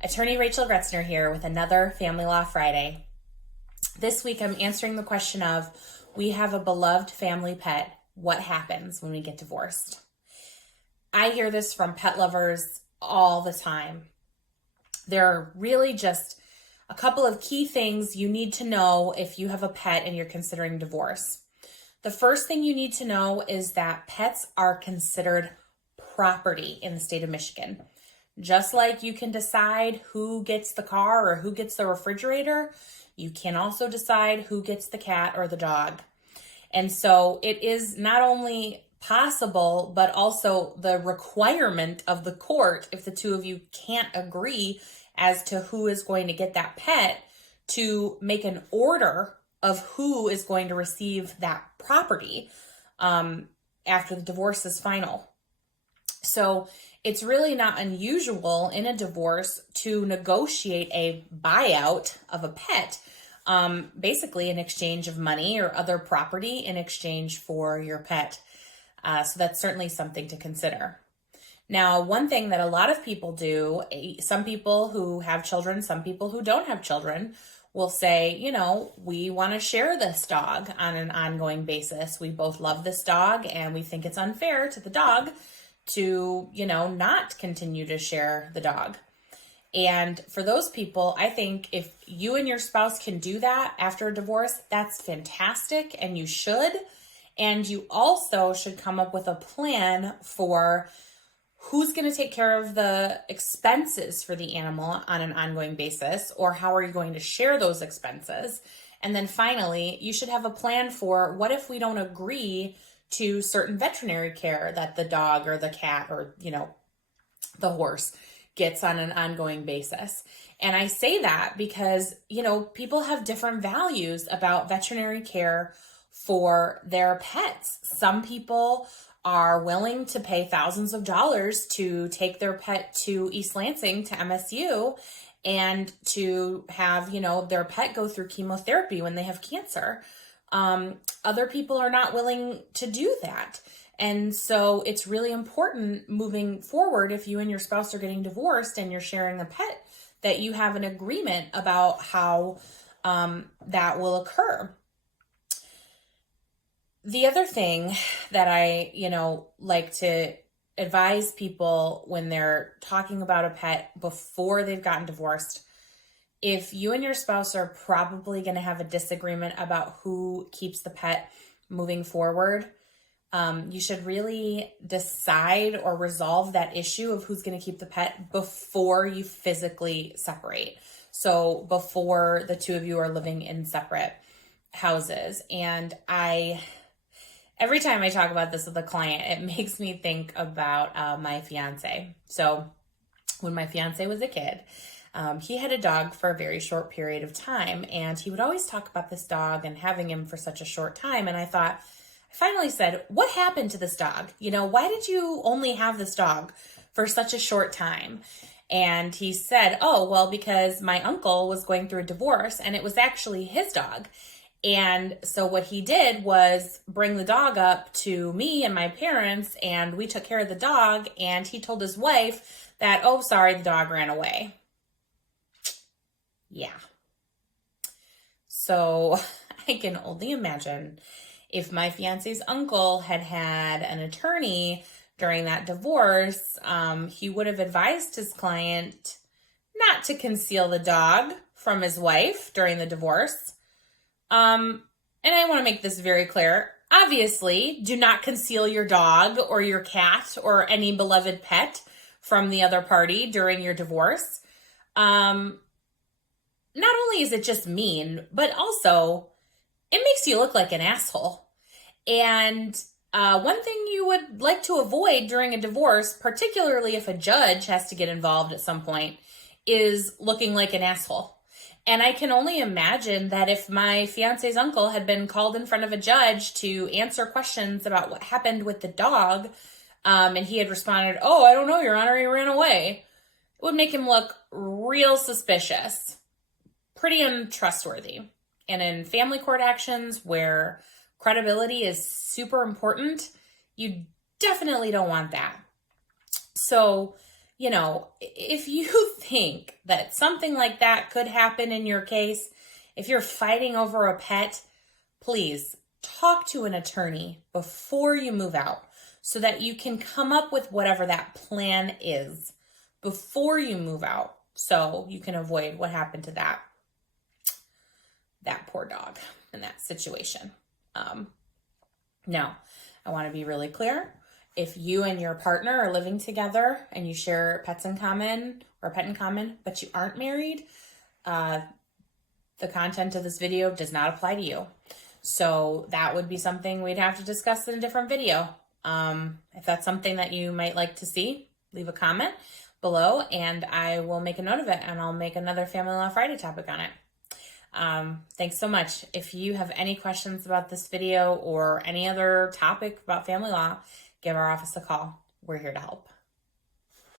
Attorney Rachel Gretzner here with another Family Law Friday. This week I'm answering the question of, we have a beloved family pet. What happens when we get divorced? I hear this from pet lovers all the time. There are really just a couple of key things you need to know if you have a pet and you're considering divorce. The first thing you need to know is that pets are considered property in the state of Michigan. Just like you can decide who gets the car or who gets the refrigerator, you can also decide who gets the cat or the dog. And so it is not only possible, but also the requirement of the court, if the two of you can't agree as to who is going to get that pet, to make an order of who is going to receive that property after the divorce is final. So it's really not unusual in a divorce to negotiate a buyout of a pet, basically in exchange of money or other property in exchange for your pet. So that's certainly something to consider. Now, one thing that a lot of people do, some people who have children, some people who don't have children, will say, we want to share this dog on an ongoing basis. We both love this dog and we think it's unfair to the dog to, not continue to share the dog. And for those people, I think if you and your spouse can do that after a divorce, that's fantastic, and you should. And you also should come up with a plan for who's going to take care of the expenses for the animal on an ongoing basis, or how are you going to share those expenses? And then finally, you should have a plan for what if we don't agree to certain veterinary care that the dog or the cat or, the horse gets on an ongoing basis. And I say that because, people have different values about veterinary care for their pets. Some people are willing to pay thousands of dollars to take their pet to East Lansing to MSU and to have, their pet go through chemotherapy when they have cancer. Other people are not willing to do that. And so it's really important moving forward, if you and your spouse are getting divorced and you're sharing a pet, that you have an agreement about how that will occur. The other thing that I, like to advise people when they're talking about a pet before they've gotten divorced, if you and your spouse are probably going to have a disagreement about who keeps the pet moving forward, you should really decide or resolve that issue of who's going to keep the pet before you physically separate. So before the two of you are living in separate houses. And every time I talk about this with a client, it makes me think about my fiance. So when my fiance was a kid, he had a dog for a very short period of time, and he would always talk about this dog and having him for such a short time. And I finally said, what happened to this dog? Why did you only have this dog for such a short time? And he said, oh, well, because my uncle was going through a divorce and it was actually his dog. And so what he did was bring the dog up to me and my parents, and we took care of the dog, and he told his wife that, oh, sorry, the dog ran away. Yeah. So I can only imagine if my fiance's uncle had had an attorney during that divorce, he would have advised his client not to conceal the dog from his wife during the divorce. And I want to make this very clear. Obviously, do not conceal your dog or your cat or any beloved pet from the other party during your divorce. Not only is it just mean, but also it makes you look like an asshole. And one thing you would like to avoid during a divorce, particularly if a judge has to get involved at some point, is looking like an asshole. And I can only imagine that if my fiance's uncle had been called in front of a judge to answer questions about what happened with the dog, and he had responded, oh, I don't know, Your Honor, he ran away, it would make him look real suspicious, pretty untrustworthy. And in family court actions where credibility is super important, you definitely don't want that. So you know, if you think that something like that could happen in your case, if you're fighting over a pet, please talk to an attorney before you move out so that you can come up with whatever that plan is before you move out, so you can avoid what happened to that poor dog in that situation. Now, I want to be really clear. If you and your partner are living together and you share pets in common or a pet in common, but you aren't married, the content of this video does not apply to you. So that would be something we'd have to discuss in a different video. If that's something that you might like to see, leave a comment below and I will make a note of it, and I'll make another Family Law Friday topic on it. Thanks so much. If you have any questions about this video or any other topic about family law, give our office a call. We're here to help.